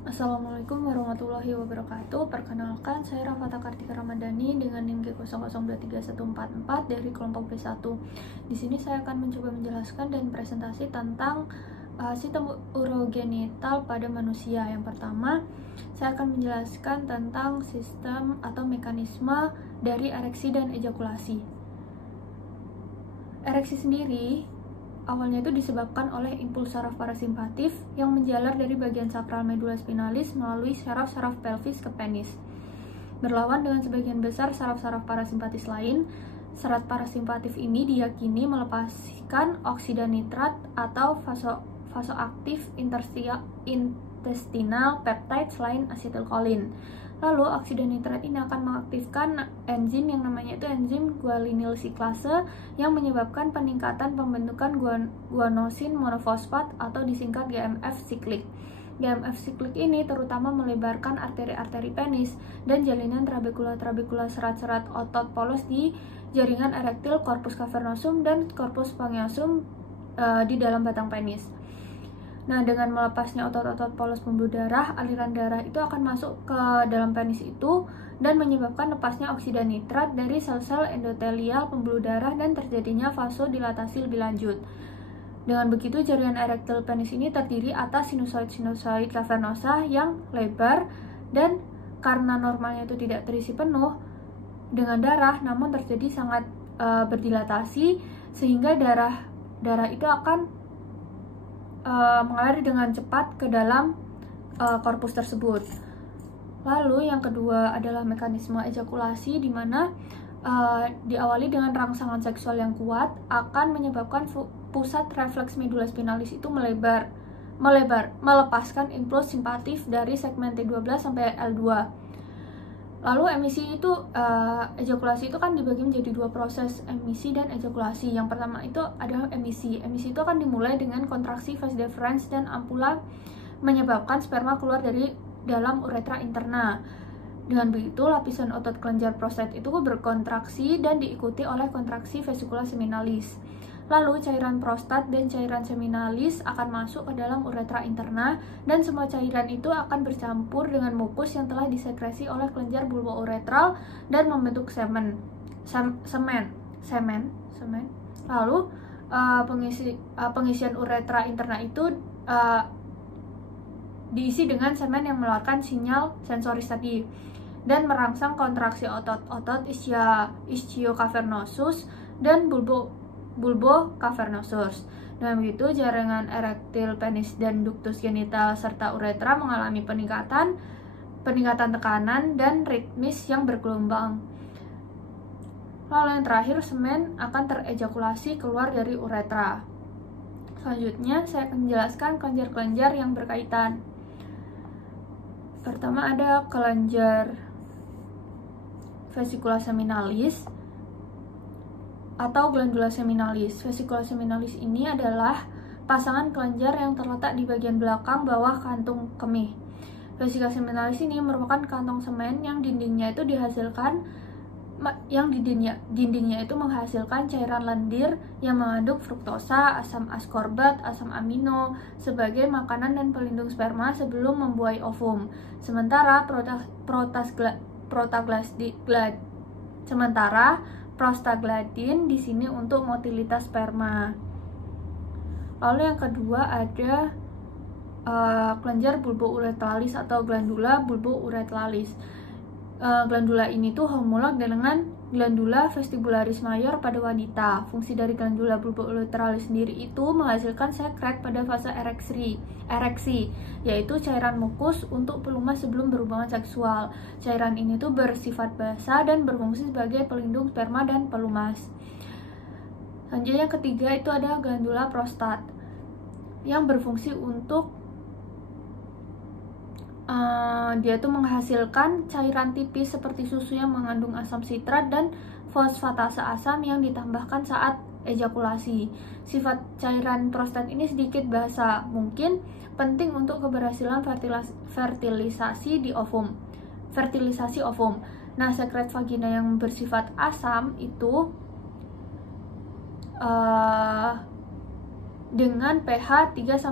Assalamualaikum warahmatullahi wabarakatuh. Perkenalkan, saya Rafata Kartika Ramadhani dengan NIM G002314 dari kelompok B1. Di sini saya akan mencoba menjelaskan dan presentasi tentang sistem urogenital pada manusia. Yang pertama, saya akan menjelaskan tentang sistem atau mekanisme dari ereksi dan ejakulasi. Ereksi sendiri awalnya itu disebabkan oleh impuls saraf parasimpatif yang menjalar dari bagian sakral medula spinalis melalui saraf-saraf pelvis ke penis. Berlawan dengan sebagian besar saraf-saraf parasimpatis lain, saraf parasimpatif ini diyakini melepaskan oksida nitrat atau vasoaktif intestinal peptide selain asetilkolin. Lalu oksida nitrat ini akan mengaktifkan enzim yang namanya itu enzim guanylyl siklase yang menyebabkan peningkatan pembentukan guanosin monofosfat atau disingkat GMF siklik. GMF siklik ini terutama melebarkan arteri-arteri penis dan jalinan trabekula serat-serat otot polos di jaringan erektil corpus cavernosum dan corpus spongiosum di dalam batang penis. Nah, dengan melepasnya otot-otot polos pembuluh darah, aliran darah itu akan masuk ke dalam penis itu dan menyebabkan lepasnya oksida nitrat dari sel-sel endotelial pembuluh darah dan terjadinya vasodilatasi lebih lanjut. Dengan begitu, jaringan erektil penis ini terdiri atas sinusoid cavernosa yang lebar dan karena normalnya itu tidak terisi penuh dengan darah, namun terjadi sangat berdilatasi sehingga darah itu akan mengalir dengan cepat ke dalam korpus tersebut. Lalu yang kedua adalah mekanisme ejakulasi, di mana diawali dengan rangsangan seksual yang kuat akan menyebabkan pusat refleks medula spinalis itu melepaskan impuls simpatif dari segmen T12 sampai L2. Lalu emisi itu, ejakulasi itu kan dibagi menjadi dua proses, emisi dan ejakulasi. Yang pertama itu adalah emisi. Emisi itu akan dimulai dengan kontraksi vas deferens dan ampula menyebabkan sperma keluar dari dalam uretra interna. Dengan begitu, lapisan otot kelenjar prostat itu berkontraksi dan diikuti oleh kontraksi vesikula seminalis. Lalu cairan prostat dan cairan seminalis akan masuk ke dalam uretra interna dan semua cairan itu akan bercampur dengan mukus yang telah disekresi oleh kelenjar bulbouretral dan membentuk semen. Lalu pengisian uretra interna itu diisi dengan semen yang mengeluarkan sinyal sensoris tadi dan merangsang kontraksi otot-otot ischiocavernosus dan bulbocavernosus. Dengan begitu, jaringan erektil penis dan ductus genital serta uretra mengalami peningkatan tekanan dan ritmis yang bergelombang. Lalu yang terakhir, semen akan terejakulasi keluar dari uretra. Selanjutnya, saya akan menjelaskan kelenjar-kelenjar yang berkaitan. Pertama ada kelenjar vesikula seminalis atau glandula seminalis. Vesikula seminalis ini adalah pasangan kelenjar yang terletak di bagian belakang bawah kantung kemih. Vesikula seminalis ini merupakan kantong semen yang dindingnya itu menghasilkan cairan lendir yang mengandung fruktosa, asam askorbat, asam amino sebagai makanan dan pelindung sperma sebelum membuai ovum. Sementara prostaglandin di sini untuk motilitas sperma. Lalu yang kedua ada kelenjar bulbouretralis atau glandula bulbouretralis. Glandula ini tuh homolog dengan glandula vestibularis mayor pada wanita. Fungsi dari glandula bulbouretralis sendiri itu menghasilkan sekret pada fase ereksi, yaitu cairan mukus untuk pelumas sebelum berhubungan seksual. Cairan ini tuh bersifat basah dan berfungsi sebagai pelindung sperma dan pelumas. Selanjutnya yang ketiga itu ada glandula prostat yang berfungsi untuk dia tuh menghasilkan cairan tipis seperti susu yang mengandung asam sitrat dan fosfatase asam yang ditambahkan saat ejakulasi. Sifat cairan prostat ini sedikit basah, mungkin penting untuk keberhasilan fertilisasi ovum. Nah, sekret vagina yang bersifat asam itu dengan pH 3,5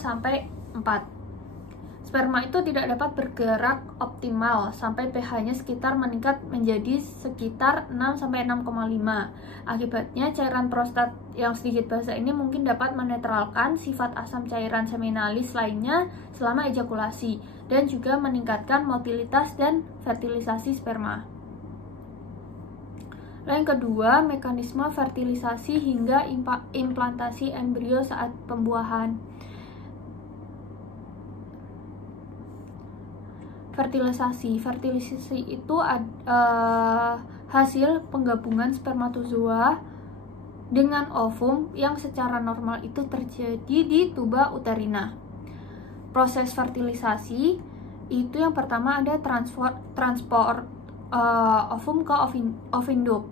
sampai 4. Sperma itu tidak dapat bergerak optimal sampai pH-nya sekitar meningkat menjadi sekitar 6-6,5. Akibatnya cairan prostat yang sedikit basah ini mungkin dapat menetralkan sifat asam cairan seminalis lainnya selama ejakulasi dan juga meningkatkan motilitas dan fertilisasi sperma. Lalu yang kedua, mekanisme fertilisasi hingga implantasi embrio saat pembuahan. Fertilisasi itu hasil penggabungan spermatozoa dengan ovum yang secara normal itu terjadi di tuba uterina. Proses fertilisasi itu yang pertama ada transport ovum ke ovinduk.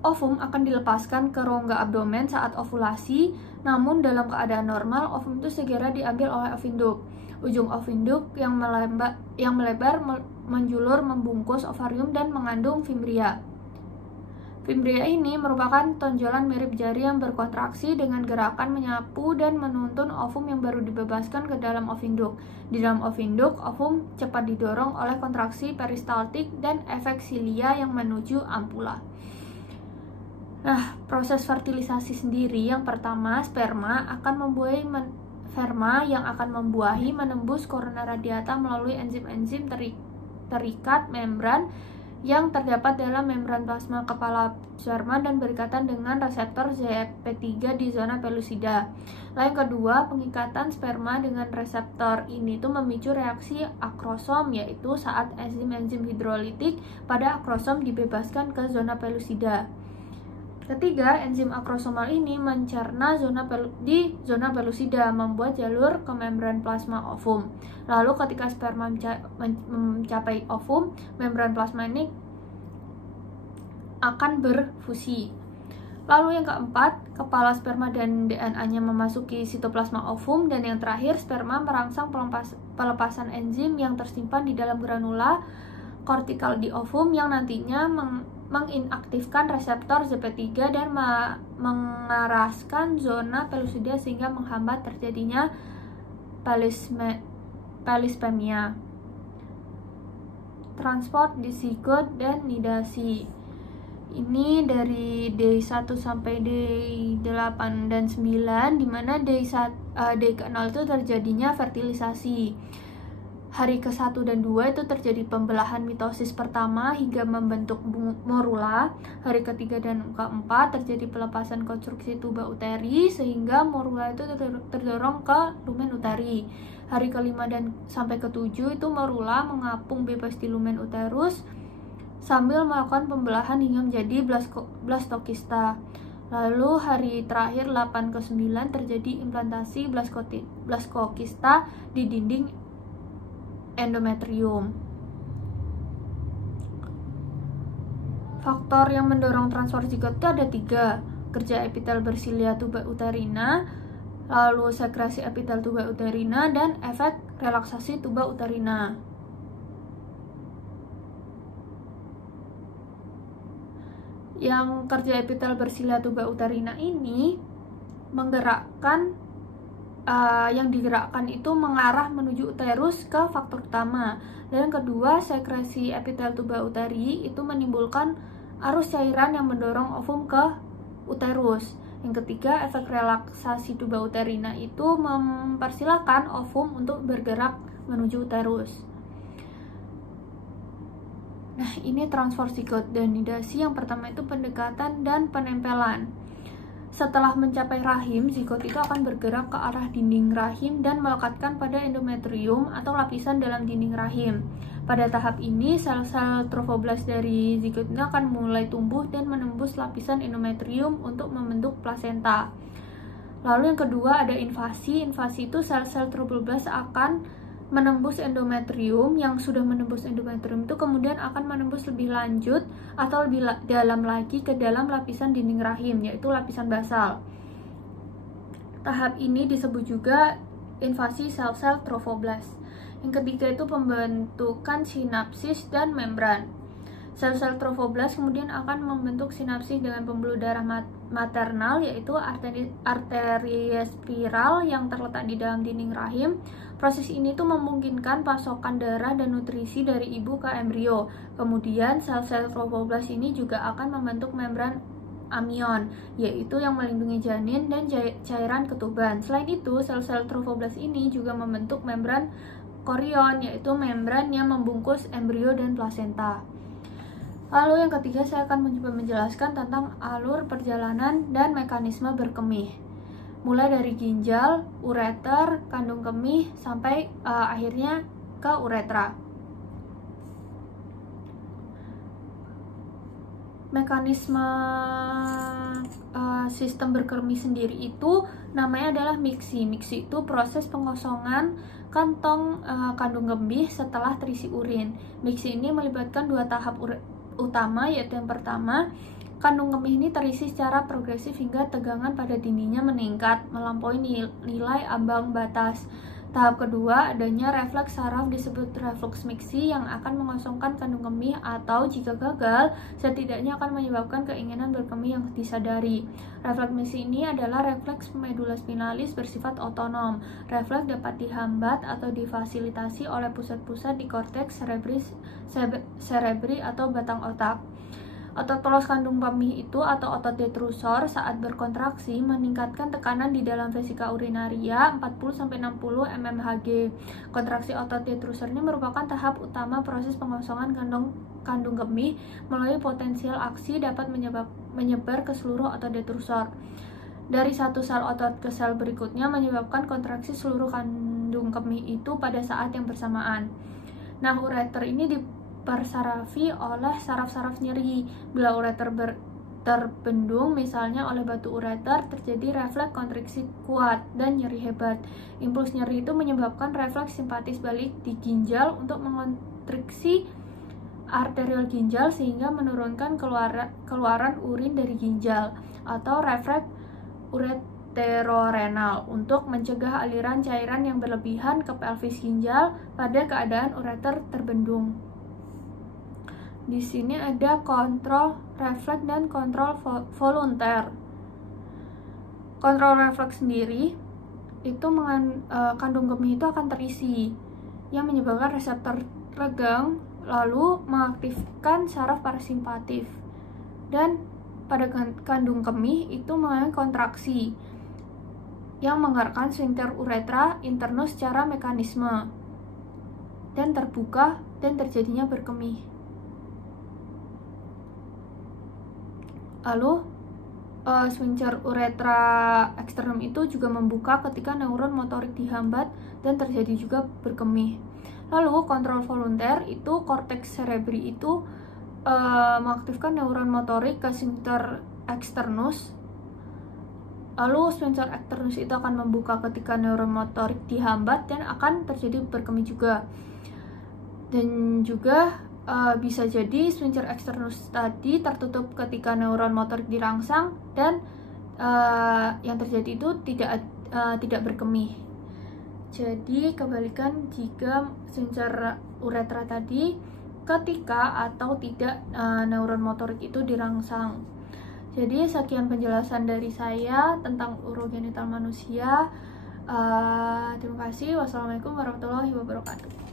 Ovum akan dilepaskan ke rongga abdomen saat ovulasi, namun dalam keadaan normal ovum itu segera diambil oleh ovinduk. Ujung ovinduk yang melebar menjulur membungkus ovarium dan mengandung fimbria. Fimbria ini merupakan tonjolan mirip jari yang berkontraksi dengan gerakan menyapu dan menuntun ovum yang baru dibebaskan ke dalam ovinduk. Di dalam ovinduk, ovum cepat didorong oleh kontraksi peristaltik dan efek silia yang menuju ampula. Nah, proses fertilisasi sendiri yang pertama, sperma yang akan membuahi menembus korona radiata melalui enzim-enzim terikat membran yang terdapat dalam membran plasma kepala sperma dan berikatan dengan reseptor ZP3 di zona pellucida. Lalu yang kedua, pengikatan sperma dengan reseptor ini tuh memicu reaksi akrosom, yaitu saat enzim-enzim hidrolitik pada akrosom dibebaskan ke zona pellucida. Ketiga, enzim akrosomal ini mencerna di zona pellucida, membuat jalur ke membran plasma ovum. Lalu ketika sperma mencapai ovum, membran plasma ini akan berfusi. Lalu yang keempat, kepala sperma dan DNA-nya memasuki sitoplasma ovum, dan yang terakhir, sperma merangsang pelepasan enzim yang tersimpan di dalam granula kortikal di ovum yang nantinya menginaktifkan reseptor ZP3 dan mengeraskan zona pellucida sehingga menghambat terjadinya palispemia. Transport di zigot dan nidasi. Ini dari D1 sampai D8 dan 9, di mana D ke-0 itu terjadinya fertilisasi. Hari ke-1 dan 2 itu terjadi pembelahan mitosis pertama hingga membentuk morula. Hari ke-3 dan ke-4 terjadi pelepasan konstruksi tuba uteri sehingga morula itu terdorong ke lumen uteri. Hari ke-5 dan sampai ke-7 itu morula mengapung bebas di lumen uterus sambil melakukan pembelahan hingga menjadi blastokista. Lalu hari terakhir 8 ke-9 terjadi implantasi blastokista di dinding endometrium. Faktor yang mendorong transfer zigot itu ada 3: kerja epitel bersilia tuba uterina, lalu sekresi epitel tuba uterina, dan efek relaksasi tuba uterina. Yang kerja epitel bersilia tuba uterina ini menggerakkan yang digerakkan itu mengarah menuju uterus ke faktor utama. Dan yang kedua, sekresi epitel tuba uteri itu menimbulkan arus cairan yang mendorong ovum ke uterus. Yang ketiga, efek relaksasi tuba uterina itu mempersilahkan ovum untuk bergerak menuju uterus. Nah, ini transfer zigot dan nidasi. Yang pertama itu pendekatan dan penempelan. Setelah mencapai rahim, zigot itu akan bergerak ke arah dinding rahim dan melekatkan pada endometrium atau lapisan dalam dinding rahim. Pada tahap ini, sel-sel trofoblast dari zigot ini akan mulai tumbuh dan menembus lapisan endometrium untuk membentuk plasenta. Lalu yang kedua ada invasi. Invasi itu sel-sel trofoblast akan menembus endometrium. Yang sudah menembus endometrium itu kemudian akan menembus lebih lanjut atau lebih dalam lagi ke dalam lapisan dinding rahim, yaitu lapisan basal. Tahap ini disebut juga invasi sel-sel trofoblast. Yang ketiga itu pembentukan sinapsis dan membran. Sel-sel trofoblast kemudian akan membentuk sinapsis dengan pembuluh darah maternal, yaitu arteri spiral yang terletak di dalam dinding rahim. Proses ini tuh memungkinkan pasokan darah dan nutrisi dari ibu ke embrio. Kemudian sel-sel trofoblast ini juga akan membentuk membran amnion, yaitu yang melindungi janin dan cairan ketuban. Selain itu, sel-sel trofoblast ini juga membentuk membran korion, yaitu membran yang membungkus embrio dan plasenta. Lalu yang ketiga, saya akan mencoba menjelaskan tentang alur perjalanan dan mekanisme berkemih. Mulai dari ginjal, ureter, kandung kemih, sampai akhirnya ke uretra. Mekanisme sistem berkemih sendiri itu namanya adalah miksi. Miksi itu proses pengosongan kantong kandung kemih setelah terisi urin. Miksi ini melibatkan dua tahap utama, yaitu yang pertama, kandung kemih ini terisi secara progresif hingga tegangan pada dindingnya meningkat melampaui nilai ambang batas. Tahap kedua, adanya refleks saraf disebut reflux miksi yang akan mengosongkan kandung kemih atau jika gagal, setidaknya akan menyebabkan keinginan berkemih yang disadari. Refleks miksi ini adalah refleks medula spinalis bersifat otonom. Refleks dapat dihambat atau difasilitasi oleh pusat-pusat di korteks cerebri atau batang otak. Otot polos kandung kemih itu atau otot detrusor saat berkontraksi meningkatkan tekanan di dalam vesika urinaria 40-60 mmHg. Kontraksi otot detrusor ini merupakan tahap utama proses pengosongan kandung kemih melalui potensial aksi dapat menyebar ke seluruh otot detrusor. Dari satu sel otot ke sel berikutnya menyebabkan kontraksi seluruh kandung kemih itu pada saat yang bersamaan. Nah, ureter ini dipersarafi oleh saraf-saraf nyeri. Bila ureter terbendung, misalnya oleh batu ureter, terjadi refleks kontriksi kuat dan nyeri hebat. Impuls nyeri itu menyebabkan refleks simpatis balik di ginjal untuk mengontriksi arteriol ginjal sehingga menurunkan keluaran urin dari ginjal, atau refleks ureterorenal untuk mencegah aliran cairan yang berlebihan ke pelvis ginjal pada keadaan ureter terbendung. Di sini ada kontrol refleks dan kontrol volunter. Kontrol refleks sendiri itu kandung kemih itu akan terisi yang menyebabkan reseptor regang lalu mengaktifkan saraf parasimpatif, dan pada kandung kemih itu mengalami kontraksi yang menggerakkan sphincter uretra internus secara mekanisme dan terbuka dan terjadinya berkemih. Lalu sphincter uretra eksternum itu juga membuka ketika neuron motorik dihambat dan terjadi juga berkemih. Lalu kontrol volunter itu korteks cerebri itu mengaktifkan neuron motorik ke sphincter externus. Lalu sphincter externus itu akan membuka ketika neuron motorik dihambat dan akan terjadi berkemih juga. Dan juga bisa jadi sphincter externus tadi tertutup ketika neuron motorik dirangsang dan yang terjadi itu tidak berkemih. Jadi kebalikan jika sphincter uretra tadi ketika atau tidak neuron motorik itu dirangsang. Jadi sekian penjelasan dari saya tentang urogenital manusia. Terima kasih. Wassalamualaikum warahmatullahi wabarakatuh.